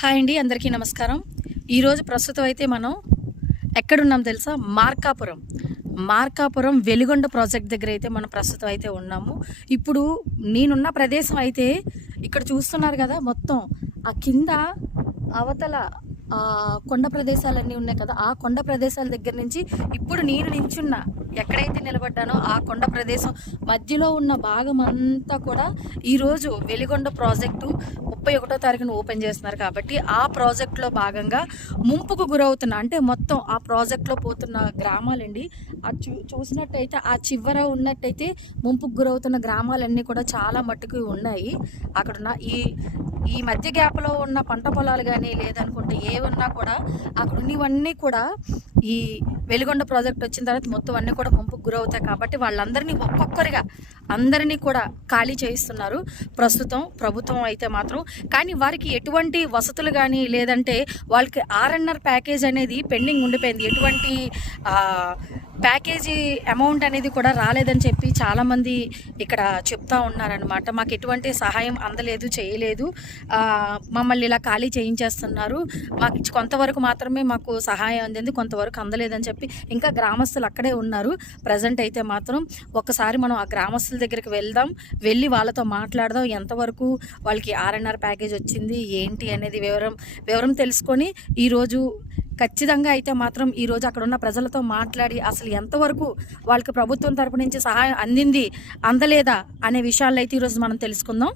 Hi అండి, అందరికీ నమస్కారం. ఈరోజు ప్రస్తుతం అయితే మనం ఎక్కడున్నాం తెలుసా? మార్కాపురం వెలిగొండ ప్రాజెక్ట్ దగ్గర అయితే మనం ప్రస్తుతం అయితే ఉన్నాము. ఇప్పుడు నేనున్న ప్రదేశం అయితే ఇక్కడ చూస్తున్నారు కదా, మొత్తం ఆ కింద అవతల కొండ ప్రదేశాలన్నీ ఉన్నాయి కదా, ఆ కొండ ప్రదేశాల దగ్గర నుంచి ఇప్పుడు నేను నించున్న ఎక్కడైతే నిలబడ్డానో ఆ కొండ ప్రదేశం మధ్యలో ఉన్న భాగం అంతా కూడా ఈరోజు వెలిగొండ ప్రాజెక్టు 31వ తారీఖున ఓపెన్ చేస్తున్నారు. కాబట్టి ఆ ప్రాజెక్టులో భాగంగా ముంపుకు గురవుతున్న, అంటే మొత్తం ఆ ప్రాజెక్టులో పోతున్న గ్రామాలండి. చూసినట్టయితే ఆ చివర ఉన్నట్టయితే ముంపుకు గురవుతున్న గ్రామాలన్నీ కూడా చాలా మట్టుకు ఉన్నాయి. అక్కడున్న ఈ మధ్య గ్యాప్లో ఉన్న పంట పొలాలు కానీ లేదనుకుంటే ఏమన్నా కూడా అక్కడ ఉన్నవన్నీ కూడా ఈ వెలిగొండ ప్రాజెక్ట్ వచ్చిన తర్వాత మొత్తం అన్నీ కూడా ముంపుకు గురవుతాయి. కాబట్టి వాళ్ళందరినీ ఒక్కొక్కరిగా అందరినీ కూడా ఖాళీ చేయిస్తున్నారు ప్రస్తుతం ప్రభుత్వం అయితే మాత్రం. కానీ వారికి ఎటువంటి వసతులు కానీ లేదంటే వాళ్ళకి ఆర్ఎన్ఆర్ ప్యాకేజ్ అనేది పెండింగ్ ఉండిపోయింది. ఎటువంటి ప్యాకేజీ అమౌంట్ అనేది కూడా రాలేదని చెప్పి చాలామంది ఇక్కడ చెప్తా ఉన్నారనమాట. మాకు ఎటువంటి సహాయం అందలేదు, చేయలేదు, మమ్మల్ని ఇలా ఖాళీ చేయించేస్తున్నారు, మాకు కొంతవరకు మాత్రమే మాకు సహాయం అందింది, కొంతవరకు అందలేదని చెప్పి ఇంకా గ్రామస్తులు అక్కడే ఉన్నారు ప్రజెంట్ అయితే మాత్రం. ఒక్కసారి మనం ఆ గ్రామస్తుల దగ్గరికి వెళ్ళి వాళ్ళతో మాట్లాడదాం. ఎంతవరకు వాళ్ళకి ఆర్ఎన్ఆర్ ప్యాకేజ్ వచ్చింది ఏంటి అనేది వివరం తెలుసుకొని ఈరోజు ఖచ్చితంగా అయితే మాత్రం ఈరోజు అక్కడ ఉన్న ప్రజలతో మాట్లాడి అసలు ఎంతవరకు వాళ్ళకి ప్రభుత్వం తరపు నుంచి సహాయం అందింది అందలేదా అనే విషయాల్లో అయితే ఈరోజు మనం తెలుసుకుందాం.